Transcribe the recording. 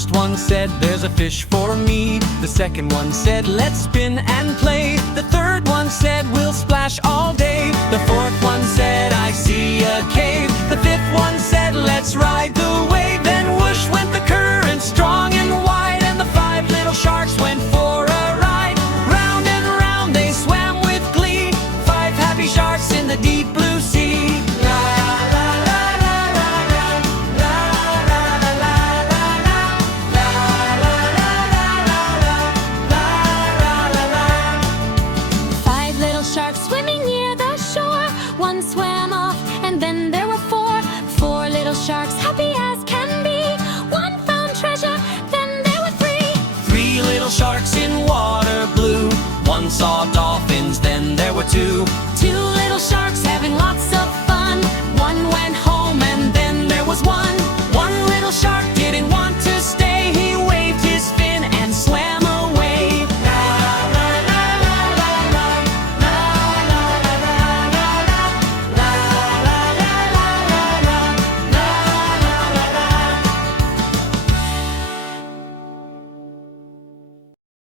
first one said, "There's a fish for me." The second one said, "Let's spin and play." The third one said, "We'll splash all day." The fourth one said, "I see a cave." The fifth one said, "Let's ride the wave." Then whoosh went the current, strong and wide, and the five little sharks went for a ride. Round and round they swam with glee, five happy sharks in the deep blue sea. Sharks swimming near the shore. One swam off and then there were four little sharks, happy as can be. One found treasure, then there were three little sharks in water blue. One saw